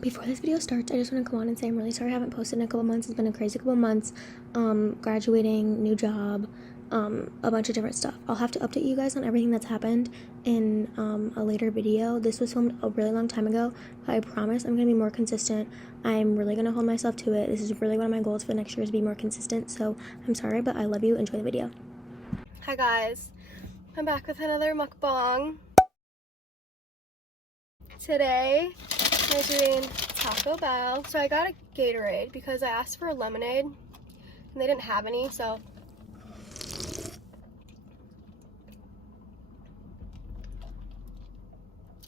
Before this video starts, I just want to come on and say I'm really sorry I haven't posted in a couple months. It's been a crazy couple months. Graduating, new job, a bunch of different stuff. I'll have to update you guys on everything that's happened in a later video. This was filmed a really long time ago, but I promise I'm going to be more consistent. I'm really going to hold myself to it. This is really one of my goals for the next year, is to be more consistent. So I'm sorry, but I love you. Enjoy the video. Hi guys, I'm back with another mukbang. Today we're doing Taco Bell. So I got a Gatorade because I asked for a lemonade and they didn't have any, so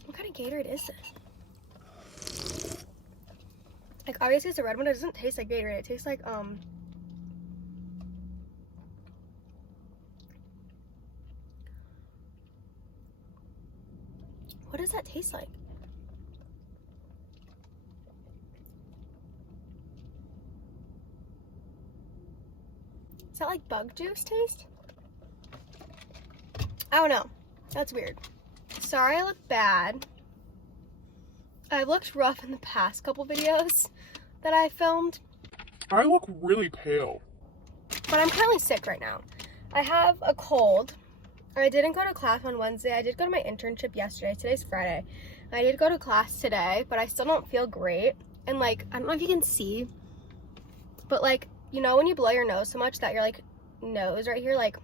what kind of Gatorade is this? Like, obviously it's a red one, it doesn't taste like Gatorade. It tastes like what does that taste like? Is that like bug juice taste? I don't know. That's weird. Sorry I look bad. I've looked rough in the past couple videos that I filmed. I look really pale. But I'm currently sick right now. I have a cold. I didn't go to class on Wednesday. I did go to my internship yesterday. Today's Friday. I did go to class today, but I still don't feel great. And like, I don't know if you can see, but like, you know when you blow your nose so much that your like nose right here, like,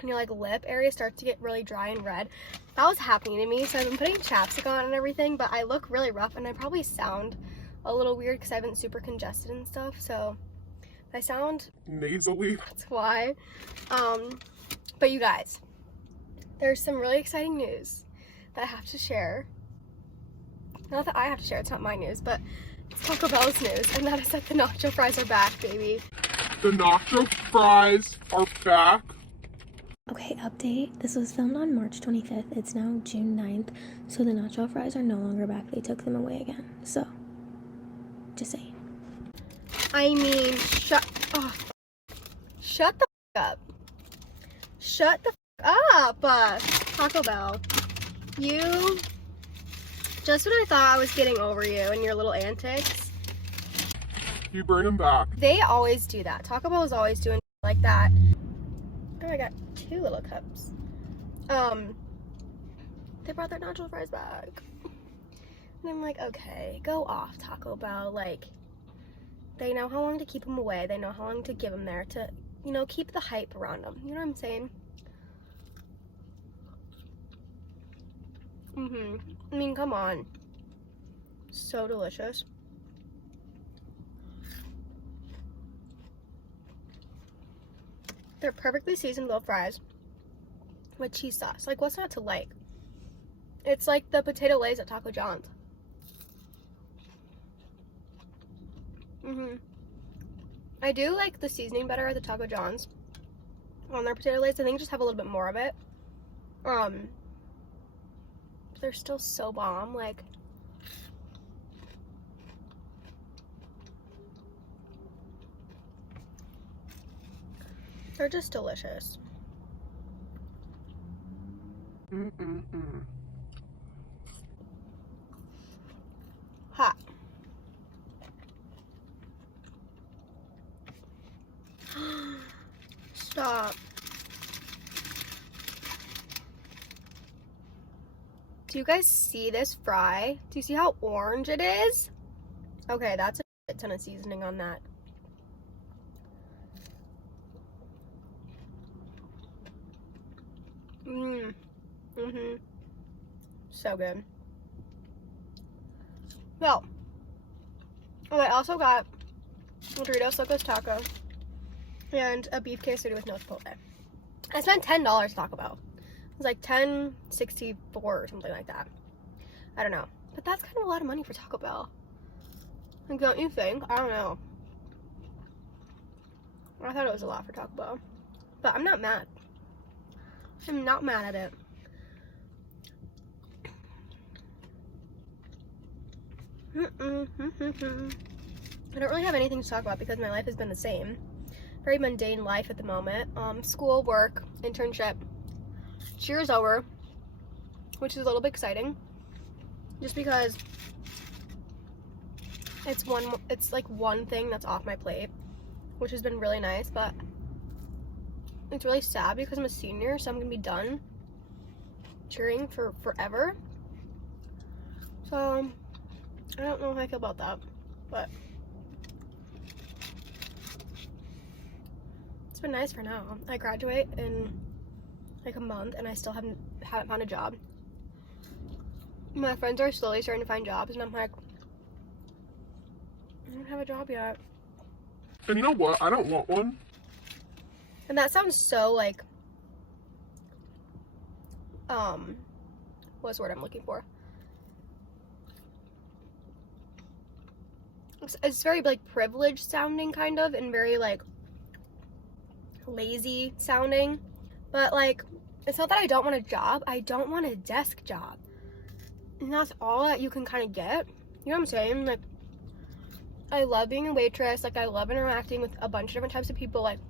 and your like lip area starts to get really dry and red? That was happening to me, so I've been putting chapstick on and everything, but I look really rough and I probably sound a little weird because I've been super congested and stuff, so I sound nasally. That's why. But you guys, there's some really exciting news that I have to share. Not that I have to share, it's not my news, but it's Taco Bell's news, and that is that the nacho fries are back, baby. The nacho fries are back. Okay, update. This was filmed on March 25th. It's now June 9th, so the nacho fries are no longer back. They took them away again. So, just saying. I mean, shut the up. Shut the up, Taco Bell. You, just when I thought I was getting over you and your little antics, You bring them back. they always do that. Taco Bell is always doing like that. Oh, I got two little cups. They brought their nacho fries back. And I'm like, okay, go off, Taco Bell. Like, they know how long to keep them away. They know how long to give them there to, you know, keep the hype around them. You know what I'm saying? I mean, come on. So delicious. They're perfectly seasoned little fries with cheese sauce. Like, what's not to like? It's like the potato lays at Taco John's. I do like the seasoning better at the Taco John's on their potato lays. I think just have a little bit more of it. But they're still so bomb. Like, they're just delicious. Hot. Stop. Do you guys see this fry? Do you see how orange it is? Okay, that's a ton of seasoning on that. So good. Well, I also got a Doritos Locos Taco and a beef quesadilla with no chipotle. I spent $10 at Taco Bell. It was like $10.64 or something like that. I don't know. But that's kind of a lot of money for Taco Bell. Like, don't you think? I don't know. I thought it was a lot for Taco Bell. But I'm not mad. I'm not mad at it. I don't really have anything to talk about because my life has been the same. Very mundane life at the moment. School, work, internship. Cheer's over, which is a little bit exciting. Just because It's like one thing that's off my plate, which has been really nice, but it's really sad because I'm a senior, so I'm gonna be done cheering for forever. So I don't know how I feel about that, but it's been nice for now. I graduate in like a month and I still haven't found a job. My friends are slowly starting to find jobs and I'm like, I don't have a job yet. And you know what? I don't want one. And that sounds so like, what's the word I'm looking for? It's very like privileged sounding kind of, and very like lazy sounding. But like, it's not that I don't want a job. I don't want a desk job. And that's all that you can kind of get. You know what I'm saying? Like, I love being a waitress. Like, I love interacting with a bunch of different types of people. Like,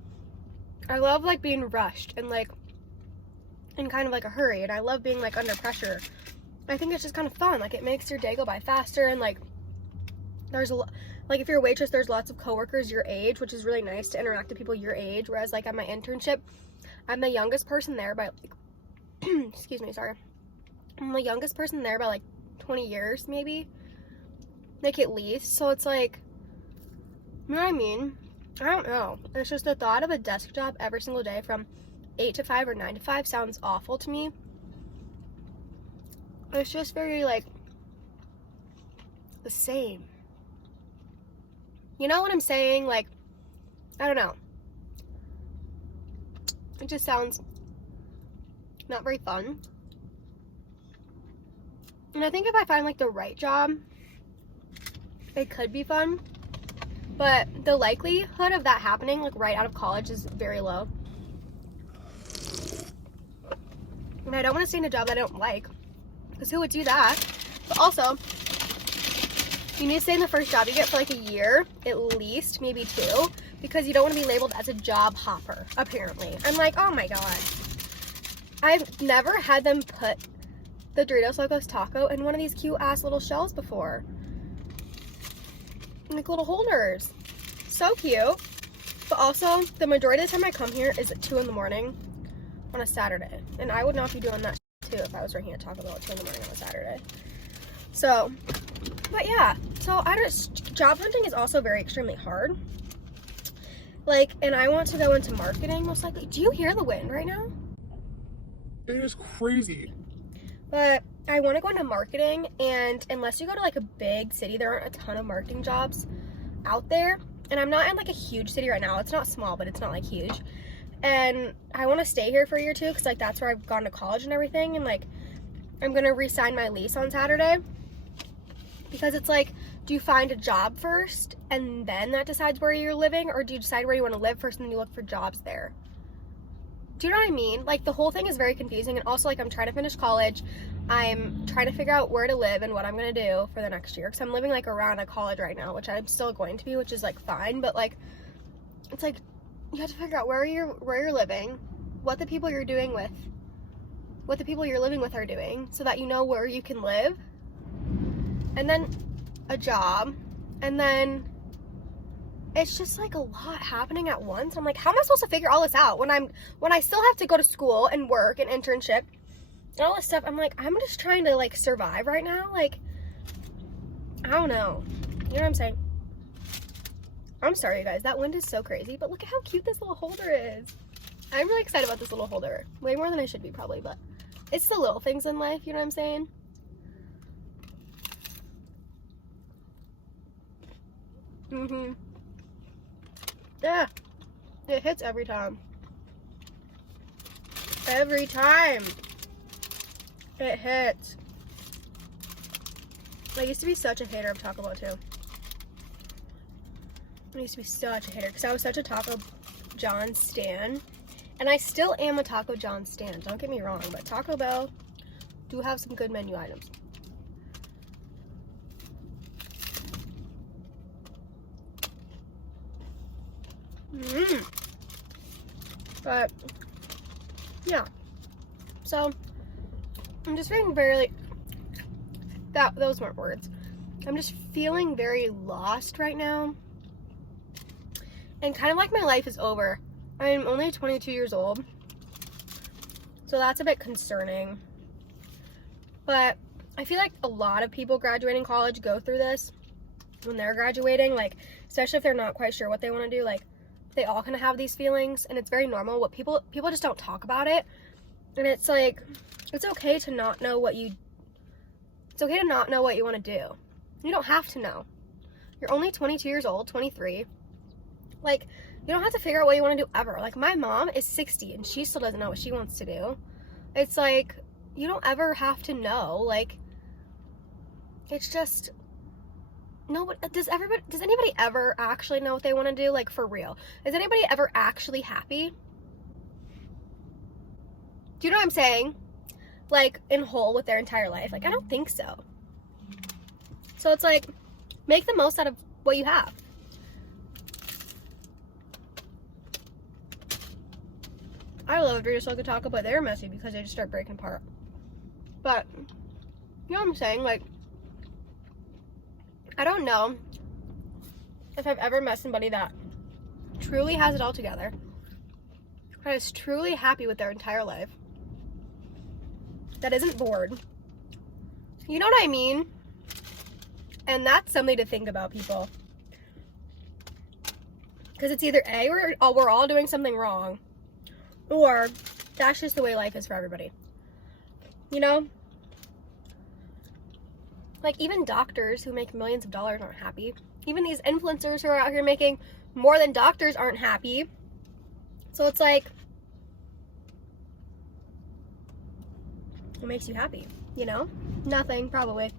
I love like being rushed and like in kind of like a hurry. And I love being like under pressure. I think it's just kind of fun. Like, it makes your day go by faster. And like, there's a lot, like if you're a waitress, there's lots of coworkers your age, which is really nice to interact with people your age. Whereas like at my internship, I'm the youngest person there by like, excuse me, sorry. I'm the youngest person there by like 20 years maybe, like at least. So it's like, you know what I mean? I don't know. It's just the thought of a desk job every single day from 8 to 5 or 9 to 5 sounds awful to me. It's just very like the same. You know what I'm saying? Like, I don't know. It just sounds not very fun. And I think if I find like the right job, it could be fun. But the likelihood of that happening like right out of college is very low. And I don't want to stay in a job that I don't like, because who would do that? But also, you need to stay in the first job you get for like a year, at least, maybe 2, because you don't want to be labeled as a job hopper, apparently. I'm like, oh my god. I've never had them put the Doritos Locos Taco in one of these cute ass little shells before. Like little holders. So cute. But also, the majority of the time I come here is at 2 in the morning on a Saturday. And I would not be doing that too if I was working at Taco Bell at 2 in the morning on a Saturday. So, but yeah. So, job hunting is also very extremely hard. Like, and I want to go into marketing most likely. Do you hear the wind right now? It is crazy. But I want to go into marketing, and unless you go to like a big city, there aren't a ton of marketing jobs out there. And I'm not in like a huge city right now. It's not small, but it's not like huge. And I want to stay here for a year or 2 because like that's where I've gone to college and everything. And like I'm gonna re-sign my lease on Saturday, because it's like, do you find a job first and then that decides where you're living, or do you decide where you want to live first and then you look for jobs there? Do you know what I mean? Like, the whole thing is very confusing. And also, like, I'm trying to finish college. I'm trying to figure out where to live and what I'm going to do for the next year. Because I'm living, like, around a college right now, which I'm still going to be, which is, like, fine. But, like, it's, like, you have to figure out where you're living, what the people you're living with are doing, so that you know where you can live. And then a job. And then it's just like a lot happening at once. I'm like, how am I supposed to figure all this out when I still have to go to school and work and internship and all this stuff? I'm like, I'm just trying to like survive right now. Like, I don't know. You know what I'm saying? I'm sorry, you guys. That wind is so crazy, but look at how cute this little holder is. I'm really excited about this little holder. Way more than I should be probably, but it's the little things in life. You know what I'm saying? Yeah, it hits every time. Every time it hits. I used to be such a hater of Taco Bell too. I used to be such a hater because I was such a Taco John stan. And I still am a Taco John stan, don't get me wrong, but Taco Bell do have some good menu items. But yeah, so I'm just feeling very those weren't words. I'm just feeling very lost right now. And kind of like my life is over. I'm only 22 years old. So that's a bit concerning. But I feel like a lot of people graduating college go through this when they're graduating, like, especially if they're not quite sure what they want to do. Like, they all kind of have these feelings, and it's very normal. What people just don't talk about it. And it's like, it's okay to not know what you want to do. You don't have to know. You're only 22 years old, 23. Like, you don't have to figure out what you want to do ever. Like, my mom is 60 and she still doesn't know what she wants to do. It's like, you don't ever have to know. Like, it's just, no, does anybody ever actually know what they want to do? Like, for real. Is anybody ever actually happy? Do you know what I'm saying? Like, in whole with their entire life? Like, I don't think so. So it's like, make the most out of what you have. I loved Rita Silka Taco, but they're messy because they just start breaking apart. But, you know what I'm saying? Like, I don't know if I've ever met somebody that truly has it all together, that is truly happy with their entire life, that isn't bored. You know what I mean? And that's something to think about, people. Because it's either A, we're all doing something wrong, or that's just the way life is for everybody. You know? Like, even doctors who make millions of dollars aren't happy. Even these influencers who are out here making more than doctors aren't happy. So it's like, what makes you happy? You know? Nothing, probably.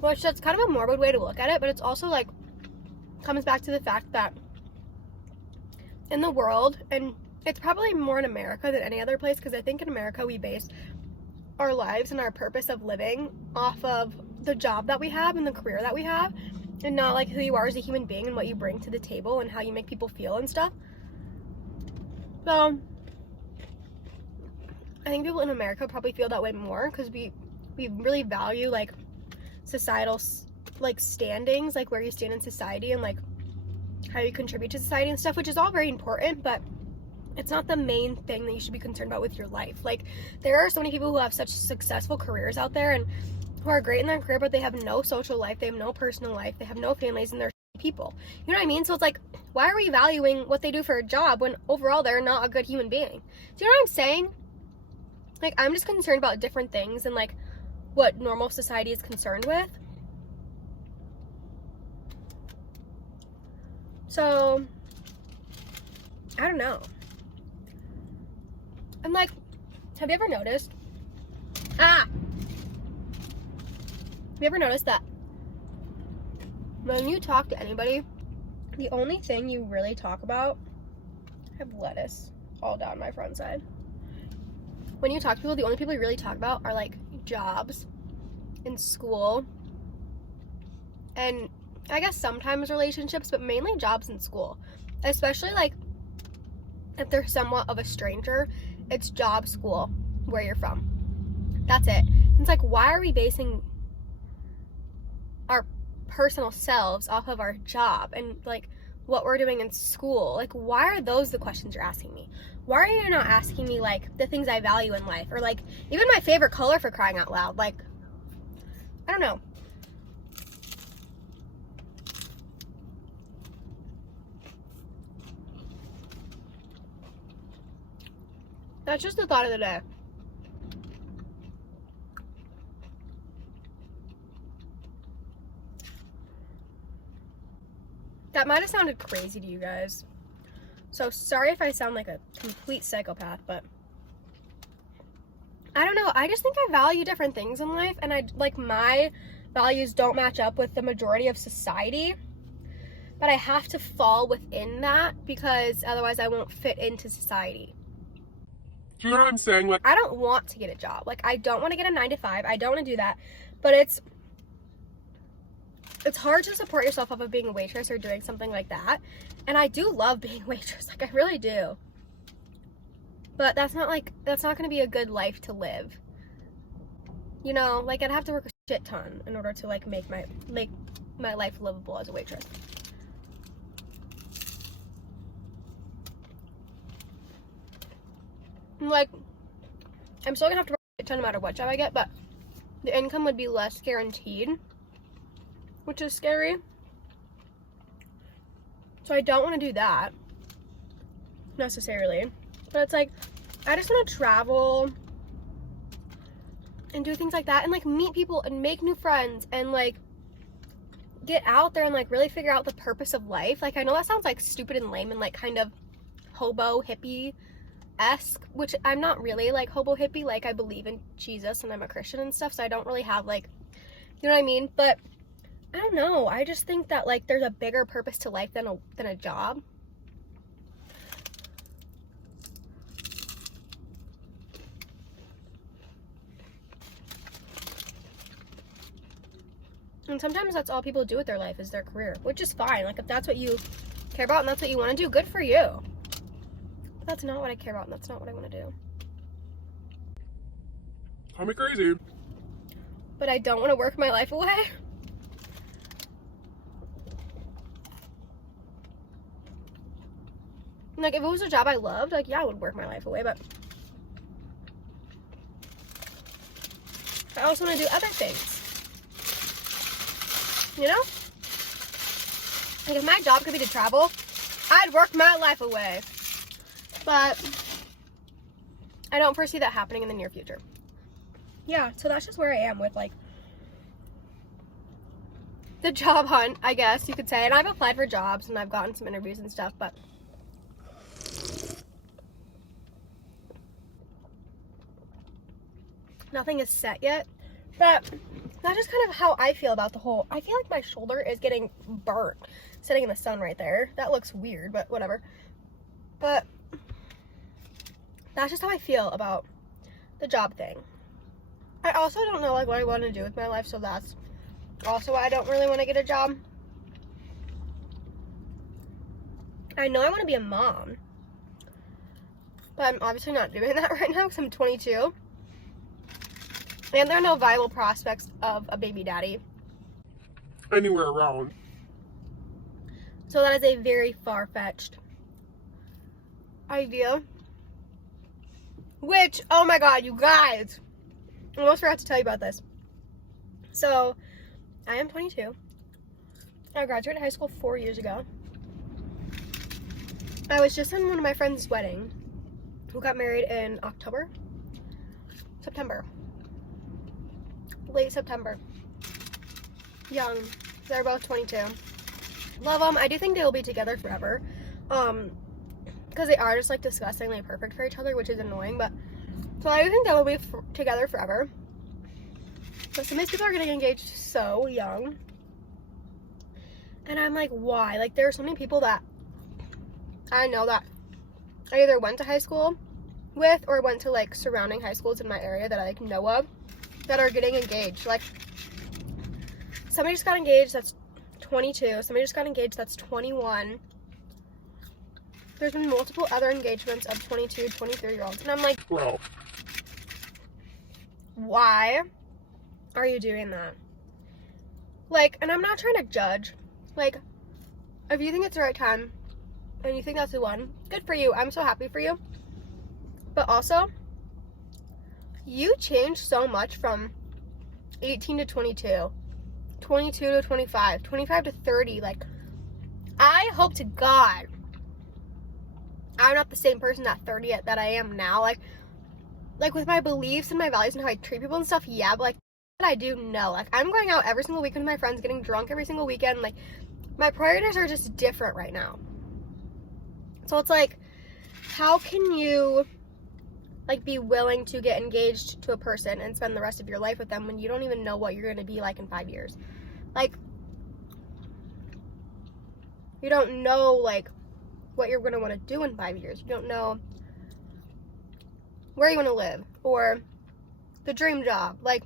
Which, that's kind of a morbid way to look at it, but it's also, like, comes back to the fact that in the world, and it's probably more in America than any other place, because I think in America we base our lives and our purpose of living off of the job that we have and the career that we have, and not, like, who you are as a human being and what you bring to the table and how you make people feel and stuff. So, I think people in America probably feel that way more, because we really value, like, societal, like, standings, like, where you stand in society and, like, how you contribute to society and stuff, which is all very important, but it's not the main thing that you should be concerned about with your life. Like, there are so many people who have such successful careers out there and who are great in their career, but they have no social life, they have no personal life, they have no families, and they're people. You know what I mean? So it's like, why are we valuing what they do for a job when overall they're not a good human being? Do you know what I'm saying? Like, I'm just concerned about different things and, like, what normal society is concerned with. So, I don't know. I'm like, have you ever noticed? Have you ever noticed that when you talk to anybody, the only thing you really talk about, I have lettuce all down my front side. When you talk to people, the only people you really talk about are, like, jobs in school, and I guess sometimes relationships, but mainly jobs in school. Especially, like, if they're somewhat of a stranger, it's job, school, where you're from. That's it. It's like, why are we basing our personal selves off of our job and, like, what we're doing in school? Like, why are those the questions you're asking me? Why are you not asking me, like, the things I value in life? Or, like, even my favorite color, for crying out loud. Like, I don't know. That's just the thought of the day. That might have sounded crazy to you guys. So sorry if I sound like a complete psychopath, but I don't know. I just think I value different things in life, and my values don't match up with the majority of society. But I have to fall within that because otherwise I won't fit into society. Do you know what I'm saying? Like, I don't want to get a job. Like, I don't want to get a 9-to-5. I don't want to do that. But it's hard to support yourself off of being a waitress or doing something like that. And I do love being a waitress. Like, I really do. But that's not going to be a good life to live. You know, like, I'd have to work a shit ton in order to, like, make my life livable as a waitress. Like, I'm still gonna have to work a ton no matter what job I get, but the income would be less guaranteed, which is scary. So I don't want to do that necessarily, but it's like, I just want to travel and do things like that and like meet people and make new friends and like get out there and like really figure out the purpose of life. Like, I know that sounds like stupid and lame and like kind of hobo hippie-esque, which I'm not really like hobo hippie. Like, I believe in Jesus and I'm a Christian and stuff, so I don't really have like, you know what I mean? But I don't know, I just think that like there's a bigger purpose to life than a job. And sometimes that's all people do with their life is their career, which is fine. Like, if that's what you care about and that's what you want to do, good for you. But that's not what I care about and that's not what I want to do. Call me crazy. But I don't want to work my life away. Like, if it was a job I loved, like, yeah, I would work my life away, but I also want to do other things. You know? Like, if my job could be to travel, I'd work my life away. But I don't foresee that happening in the near future. Yeah, so that's just where I am with, like, the job hunt, I guess you could say. And I've applied for jobs and I've gotten some interviews and stuff, but nothing is set yet. But that's just kind of how I feel about the whole, I feel like my shoulder is getting burnt sitting in the sun right there. That looks weird, but whatever. But that's just how I feel about the job thing. I also don't know like what I want to do with my life, so that's also why I don't really want to get a job. I know I want to be a mom, but I'm obviously not doing that right now because I'm 22. And there are no viable prospects of a baby daddy Anywhere around. So that is a very far-fetched idea. Which, oh my god, you guys, I almost forgot to tell you about this. So, I am 22. I graduated high school 4 years ago. I was just in one of my friends' wedding, who got married in September. Late September. Young. They're both 22. Love them. I do think they will be together forever. Because they are just like disgustingly perfect for each other, which is annoying, but so I do think they will be together forever. But some of these people are getting engaged so young. And I'm like, why? Like, there are so many people that I know that I either went to high school with or went to like surrounding high schools in my area that I like know of that are getting engaged. Like, somebody just got engaged that's 22. Somebody just got engaged that's 21. There's been multiple other engagements of 22, 23-year-olds. And I'm like, Bro. why are you doing that? Like, and I'm not trying to judge. Like, if you think it's the right time and you think that's the one, good for you. I'm so happy for you. But also, you changed so much from 18 to 22, 22 to 25, 25 to 30. Like, I hope to God I'm not the same person at 30 that I am now. Like with my beliefs and my values and how I treat people and stuff, yeah, but like what I do, no. Like, I'm going out every single weekend with my friends, getting drunk every single weekend. Like, my priorities are just different right now. So it's like, how can you like be willing to get engaged to a person and spend the rest of your life with them when you don't even know what you're going to be like in 5 years? Like, you don't know like what you're going to want to do in 5 years. You don't know where you want to live or the dream job, like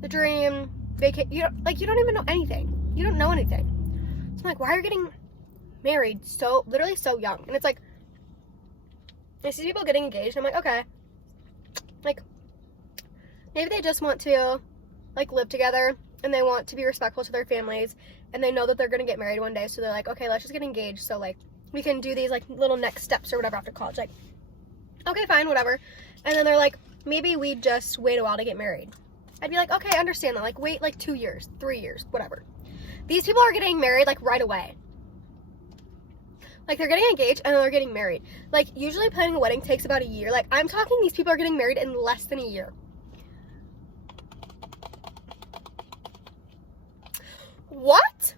the dream vacation. You don't even know anything. You don't know anything. So I'm like, why are you getting married literally so young? And it's like, I see people getting engaged, and I'm like, okay, like, Maybe they just want to, like, live together, and they want to be respectful to their families, and they know that they're going to get married one day, so they're like, okay, let's just get engaged, so, like, we can do these, like, little next steps or whatever after college. Like, okay, fine, whatever. And then they're like, maybe we just wait a while to get married. I'd be like, okay, I understand that. Like, wait, like, 2 years, 3 years, whatever. These people are getting married, like, right away. Like, they're getting engaged and then they're getting married. Like, usually planning a wedding takes about a year. Like, I'm talking these people are getting married in less than a year. What?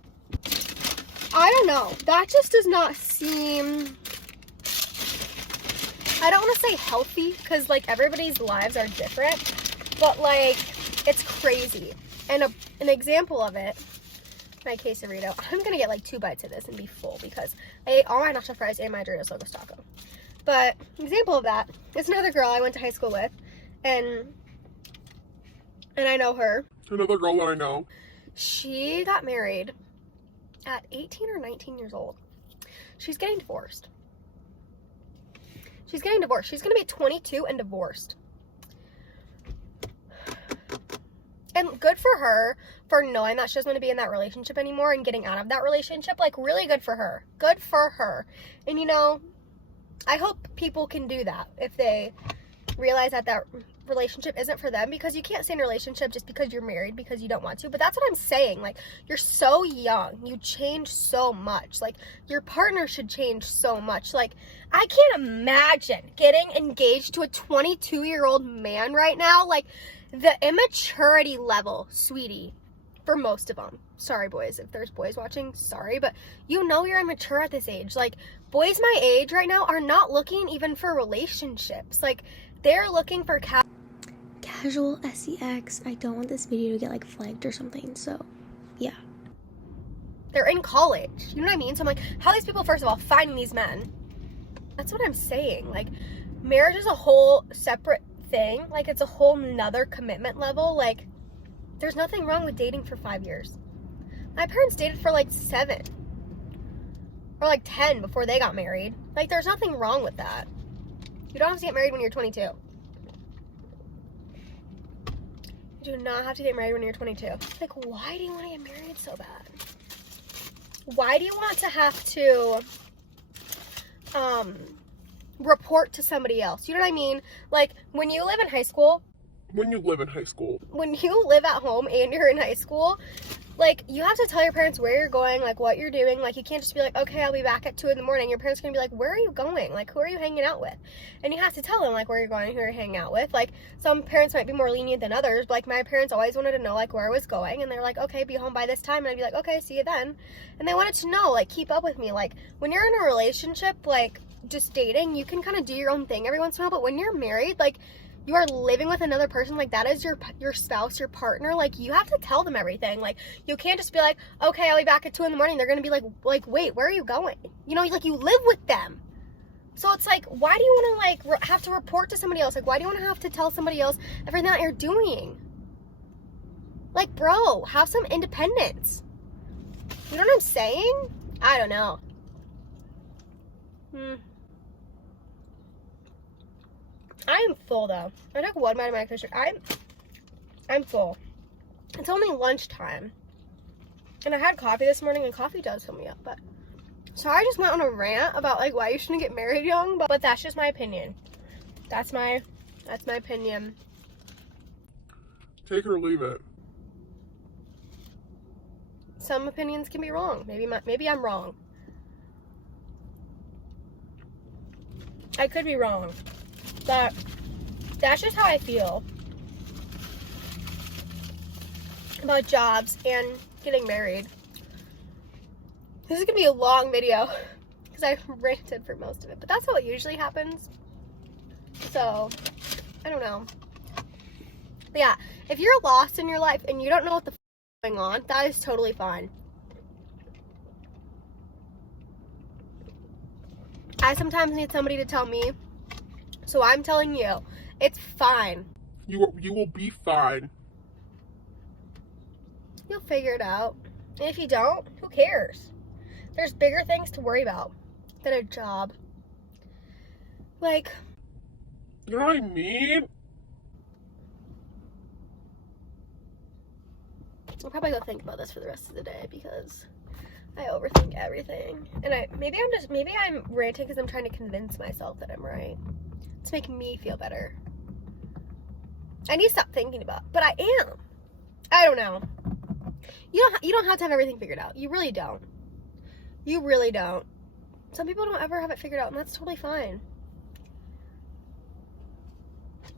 I don't know. That just does not seem... I don't want to say healthy, because, like, everybody's lives are different. But, like, it's crazy. And an example of it... my quesarito. I'm gonna get like 2 bites of this and be full because I ate all my nacho fries and my Doritos Locos Taco. But example of that is another girl I went to high school with, and I know her. Another girl that I know. She got married at 18 or 19 years old. She's getting divorced. She's getting divorced. She's gonna be 22 and divorced. And good for her for knowing that she doesn't want to be in that relationship anymore and getting out of that relationship. Like, really good for her. Good for her. And, you know, I hope people can do that if they realize that that relationship isn't for them, because you can't stay in a relationship just because you're married because you don't want to. But that's what I'm saying. Like, you're so young. You change so much. Like, your partner should change so much. Like, I can't imagine getting engaged to a 22-year-old man right now. Like, the immaturity level, sweetie, for most of them. Sorry, boys, if there's boys watching, sorry, but you know you're immature at this age. Like, boys my age right now are not looking even for relationships. Like, they're looking for Casual sex. I don't want this video to get like flagged or something, so yeah. They're in college. You know what I mean? So I'm like, how are these people, first of all, finding these men? That's what I'm saying. Like, marriage is a whole separate thing. Like, it's a whole nother commitment level. Like, there's nothing wrong with dating for 5 years. My parents dated for like 7 or like 10 before they got married. Like, there's nothing wrong with that. You don't have to get married when you're 22. You do not have to get married when you're 22. Like, why do you want to get married so bad? Why do you want to have to report to somebody else? You know what I mean? Like, when you live in high school, When you live at home and you're in high school, like, you have to tell your parents where you're going, like, what you're doing. Like, you can't just be like, okay, I'll be back at 2 in the morning. Your parents are gonna be like, where are you going? Like, who are you hanging out with? And you have to tell them, like, where you're going, who you're hanging out with. Like, some parents might be more lenient than others, but, like, my parents always wanted to know, like, where I was going. And they're like, okay, be home by this time. And I'd be like, okay, see you then. And they wanted to know, like, keep up with me. Like, when you're in a relationship, like, just dating, you can kind of do your own thing every once in a while. But when you're married, like, you are living with another person, like, that is your spouse, your partner. Like, you have to tell them everything. Like, you can't just be like, okay, I'll be back at 2 in the morning. They're gonna be like, wait, where are you going? You know, like, you live with them. So it's like, why do you want to, like, have to report to somebody else? Like, why do you want to have to tell somebody else everything that you're doing? Like, bro, have some independence. You know what I'm saying? I don't know. I'm full, though. I took 1 bite of my fish. I'm full. It's only lunchtime. And I had coffee this morning, and coffee does fill me up, but... So I just went on a rant about, like, why you shouldn't get married young, but that's just my opinion. That's my opinion. Take it or leave it. Some opinions can be wrong. Maybe I'm wrong. I could be wrong. But that's just how I feel about jobs and getting married. This is going to be a long video because I ranted for most of it. But that's how it usually happens. So, I don't know. But yeah, if you're lost in your life and you don't know what the f is going on, that is totally fine. I sometimes need somebody to tell me. So I'm telling you, it's fine. You will be fine. You'll figure it out. And if you don't, who cares? There's bigger things to worry about than a job. Like, You know what I mean? I'll probably go think about this for the rest of the day because I overthink everything. And maybe I'm ranting because I'm trying to convince myself that I'm right. It's making me feel better. I need to stop thinking about it, but I am. I don't know. You don't have to have everything figured out. You really don't. You really don't. Some people don't ever have it figured out, and that's totally fine.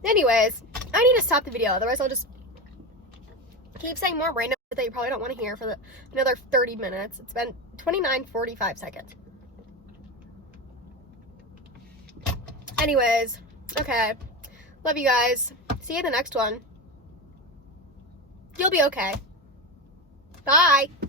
Anyways, I need to stop the video, otherwise I'll just keep saying more random that you probably don't want to hear for another 30 minutes. It's been 29:45 seconds. Anyways, okay. Love you guys. See you in the next one. You'll be okay. Bye.